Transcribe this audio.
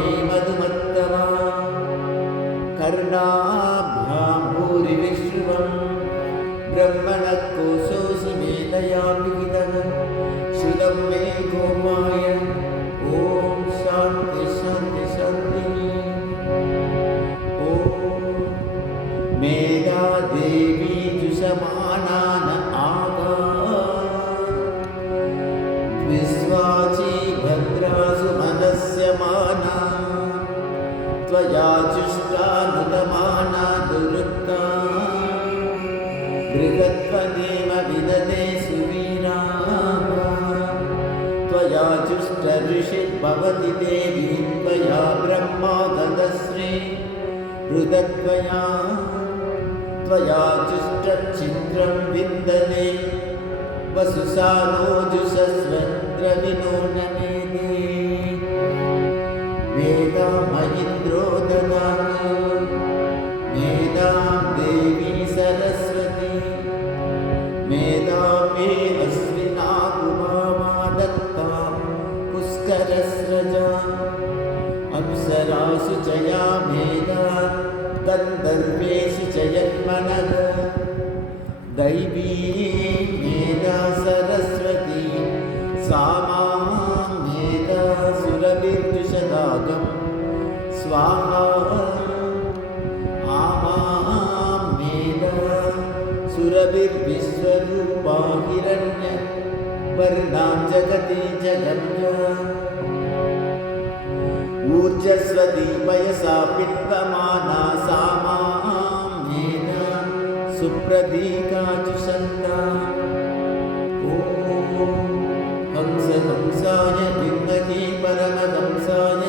मे मधुमत्तमा कर्णाभ्यां भूरिविश्रुवम् ब्रह्मणः कोशोऽसि मेधया विहितः श्रुतं मे गोपाय ॐ शान्ति शान्ति शान्तिः। ॐ मेधा देवी जुषमानान आगा विश्वाची भद्रासु मनस्य माना त्वया जुष्टानुगमाना दुरुक्ता बृहत्वदेव विदते सुवीराः त्वया जुष्ट ऋषिर्भवति देवी त्वया ब्रह्मा ददश्री हृदत्वया त्वया जुष्टच्छिद्रं विन्दने वसुसानो जुषस्वद्रविनो नमेदे वेदामयिन्द्रो ददातु मेधां देवी सरस्वती मेधां मे अश्विनागुभामा दत्ता पुष्करस्रजा अप्सरासु च या मेधा गन्धर्वेषु च यन्मनः दैवी मेधा सरस्वती सा मां मेधा सुरभिर्जुषदागं स्वाहा आमां मेधा सुरभिर्विश्वरूपा हिरण्यवर्णां जगति जगम्या ऊर्जस्वती पयसा पित्वमाना सा मां मेधा सुप्रतीका जुषन्ता। ॐ हंस हंसाय विद्महे परमहंसाय